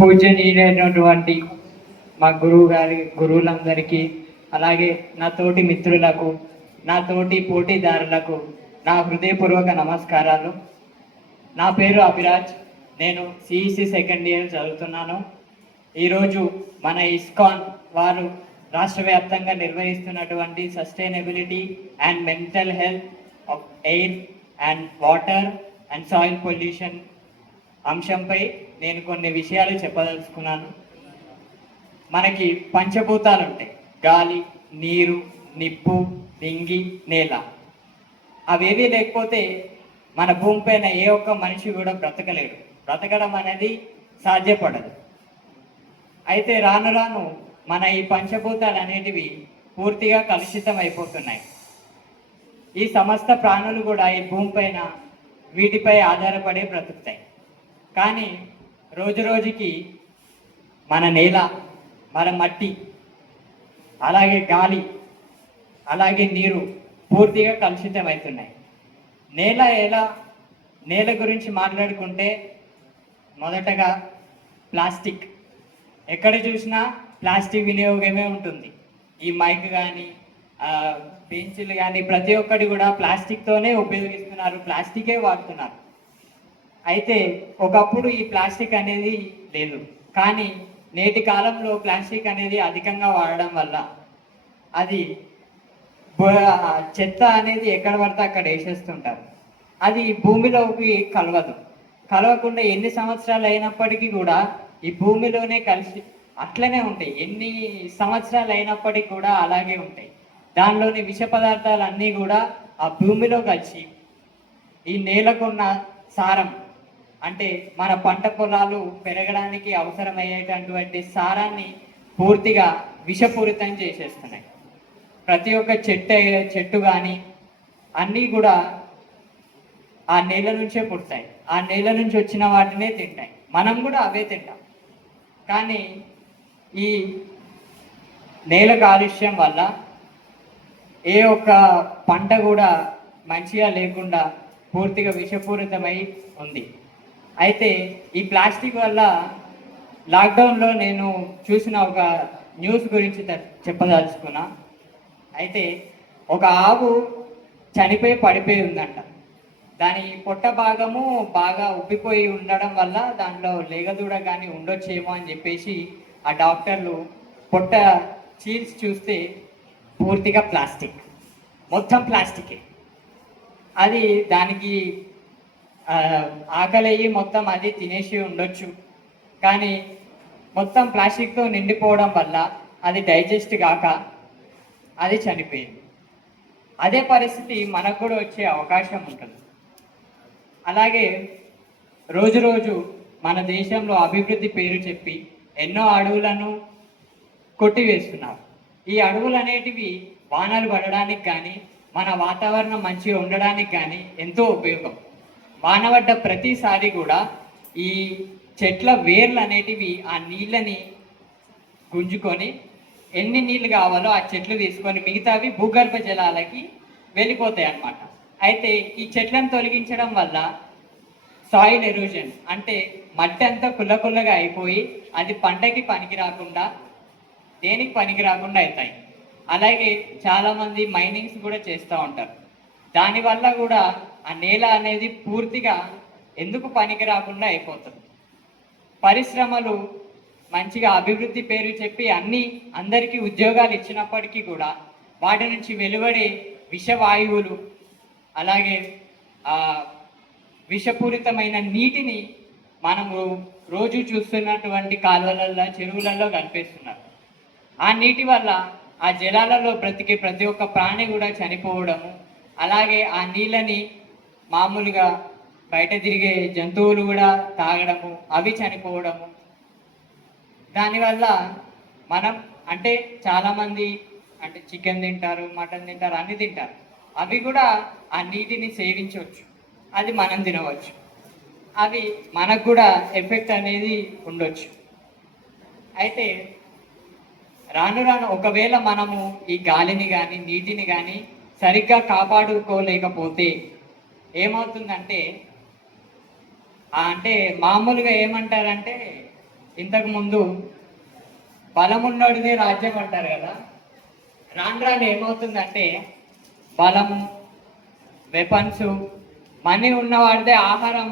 పూజనీయులైనటువంటి మా గురువులందరికీ, అలాగే నా తోటి మిత్రులకు, నా తోటి పోటీదారులకు నా హృదయపూర్వక నమస్కారాలు. నా పేరు అభిరాజ్. నేను సిఈసి సెకండ్ ఇయర్ చదువుతున్నాను. ఈరోజు మన ఇస్కాన్ వారు రాష్ట్ర వ్యాప్తంగా నిర్వహిస్తున్నటువంటి sustainability and mental health of air and water and soil pollution అంశంపై నేను కొన్ని విషయాలు చెప్పదలుచుకున్నాను. మనకి పంచభూతాలు ఉంటాయి: గాలి, నీరు, నిప్పు, నింగి, నేల. అవేవి లేకపోతే మన భూమిపైన ఏ ఒక్క మనిషి కూడా బ్రతకలేడు. బ్రతకడం అనేది సాధ్యపడదు. అయితే రాను రాను మన ఈ పంచభూతాలు అనేటివి పూర్తిగా కలుషితం అయిపోతున్నాయి. ఈ సమస్త ప్రాణులు కూడా ఈ భూమిపైన వీటిపై ఆధారపడి బ్రతుకుతాయి. కానీ రోజు రోజుకి మన నేల, మన మట్టి, అలాగే గాలి, అలాగే నీరు పూర్తిగా కలుషితం అవుతున్నాయి. నేల గురించి మాట్లాడుకుంటే మొదటగా ప్లాస్టిక్. ఎక్కడ చూసినా ప్లాస్టిక్ వినియోగమే ఉంటుంది. ఈ మైక్ కానీ, పెన్సిల్ కానీ ప్రతి ఒక్కటి కూడా ప్లాస్టిక్తోనే ఉపయోగిస్తున్నారు, ప్లాస్టికే వాడుతున్నారు. అయితే ఒకప్పుడు ఈ ప్లాస్టిక్ అనేది లేదు, కానీ నేటి కాలంలో ప్లాస్టిక్ అనేది అధికంగా వాడడం వల్ల అది చెత్త అనేది ఎక్కడ పడితే అక్కడ వేసేస్తుంటారు. అది భూమిలోకి కలవకుండా ఎన్ని సంవత్సరాలు అయినప్పటికీ కూడా ఈ భూమిలోనే కలిసి అట్లనే ఉంటాయి. ఎన్ని సంవత్సరాలు అయినప్పటికీ కూడా అలాగే ఉంటాయి. దానిలోని విష పదార్థాలు అన్నీ కూడా ఆ భూమిలోకి వచ్చి ఈ నేలకున్న సారం, అంటే మన పంట పొలాలు పెరగడానికి అవసరమయ్యేటటువంటి సారాన్ని పూర్తిగా విషపూరితం చేసేస్తున్నాయి. ప్రతి ఒక్క చెట్టు కానీ అన్నీ కూడా ఆ నేల నుంచే పుడతాయి. ఆ నేల నుంచి వచ్చిన వాటినే తింటాయి. మనం కూడా అవే తింటాం. కానీ ఈ నేల కాలుష్యం వల్ల ఏ ఒక్క పంట కూడా మంచిగా లేకుండా పూర్తిగా విషపూరితమై ఉంది. అయితే ఈ ప్లాస్టిక్ వల్ల లాక్డౌన్లో నేను చూసిన ఒక న్యూస్ గురించి చెప్పదలుచుకున్నా. అయితే ఒక ఆవు చనిపోయి పడిపోయి ఉందంట. దాని పొట్ట భాగము బాగా ఉబ్బిపోయి ఉండడం వల్ల దాంట్లో లేగదూడ కానీ ఉండొచ్చేమో అని చెప్పేసి ఆ డాక్టర్లు పొట్ట చీల్చి చూస్తే పూర్తిగా ప్లాస్టిక్, మొత్తం ప్లాస్టికే. అది దానికి ఆకలి మొత్తం అది తినేసి ఉండొచ్చు, కానీ మొత్తం ప్లాస్టిక్తో నిండిపోవడం వల్ల అది డైజెస్ట్ కాక అది చనిపోయింది. అదే పరిస్థితి మనకు కూడా వచ్చే అవకాశం ఉంటుంది. అలాగే రోజు మన దేశంలో అభివృద్ధి పేరు చెప్పి ఎన్నో అడవులను కొట్టివేస్తున్నారు. ఈ అడవులు అనేటివి వానలు పడడానికి కానీ, మన వాతావరణం మంచిగా ఉండడానికి కానీ ఎంతో ఉపయోగం. వాన పడ్డ ప్రతిసారి కూడా ఈ చెట్ల వేర్లు అనేటివి ఆ నీళ్ళని గుంజుకొని ఎన్ని నీళ్ళు కావాలో ఆ చెట్లు తీసుకొని మిగతావి భూగర్భ జలాలకి వెళ్ళిపోతాయి అన్నమాట. అయితే ఈ చెట్లను తొలగించడం వల్ల సాయిల్ ఎరోజన్, అంటే మట్టి అంతా కుల్లగా అయిపోయి అది పంటకి పనికి రాకుండా, దేనికి పనికి రాకుండా అవుతాయి. అలాగే చాలామంది మైనింగ్స్ కూడా చేస్తూ ఉంటారు. దానివల్ల కూడా ఆ నేల అనేది పూర్తిగా ఎందుకు పనికి రాకుండా అయిపోతుంది. పరిశ్రమలు మంచిగా అభివృద్ధి పేరు చెప్పి అందరికీ ఉద్యోగాలు ఇచ్చినప్పటికీ కూడా వాటి నుంచి వెలువడే విషవాయువులు, అలాగే విషపూరితమైన నీటిని మనము రోజు చూస్తున్నటువంటి కాలువలలో, చెరువులలో కలిపేస్తున్నారు. ఆ నీటి వల్ల ఆ జలాలలో బ్రతికే ప్రతి ఒక్క ప్రాణి కూడా చనిపోవడము, అలాగే ఆ నీళ్ళని మామూలుగా బయట తిరిగే జంతువులు కూడా తాగడము, అవి చనిపోవడము. దానివల్ల మనం అంటే చాలామంది అంటే చికెన్ తింటారు, మటన్ తింటారు, అన్నీ తింటారు. అవి కూడా ఆ నీటిని సేవించవచ్చు, అది మనం తినవచ్చు. అవి మనకు కూడా ఎఫెక్ట్ అనేది ఉండొచ్చు. అయితే రాను ఒకవేళ మనము ఈ గాలిని కానీ నీటిని కానీ సరిగ్గా కాపాడుకోలేకపోతే ఏమవుతుందంటే, అంటే మామూలుగా ఏమంటారంటే ఇంతకు ముందు బలమున్నోడిది రాజ్యం అంటారు కదా. రాను రాను ఏమవుతుందంటే బలం, వెపన్స్, మనీ ఉన్నవాడిదే ఆహారం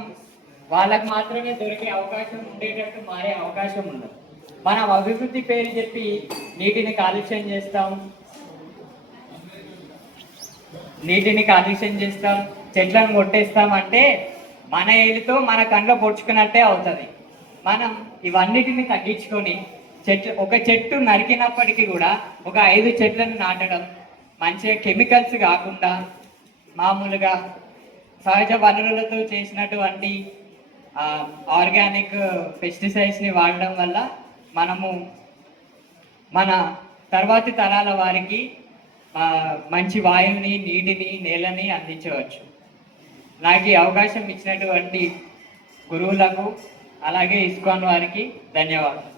వాళ్ళకు మాత్రమే దొరికే అవకాశం ఉండేటట్టు మారే అవకాశం ఉండదు. మనం అభివృద్ధి పేరు చెప్పి నీటిని కాలుష్యం చేస్తాం, చెట్లను కొట్టేస్తాం. అంటే మన ఏలితో మన కండ్లో పొడుచుకున్నట్టే అవుతుంది. మనం ఇవన్నిటిని తగ్గించుకొని ఒక చెట్టు నరికినప్పటికీ కూడా ఒక 5 చెట్లను నాటడం, మంచిగా కెమికల్స్ కాకుండా మామూలుగా సహజ వనరులతో చేసినటువంటి ఆర్గానిక్ పెస్టిసైడ్స్ని వాడడం వల్ల మనము మన తర్వాతి తరాల వారికి మంచి వాయువుని, నీటిని, నేలని అందించవచ్చు. నాకు ఈ అవకాశం ఇచ్చినటువంటి గురువులకు అలాగే ఇస్కాన్ వారికి ధన్యవాదాలు.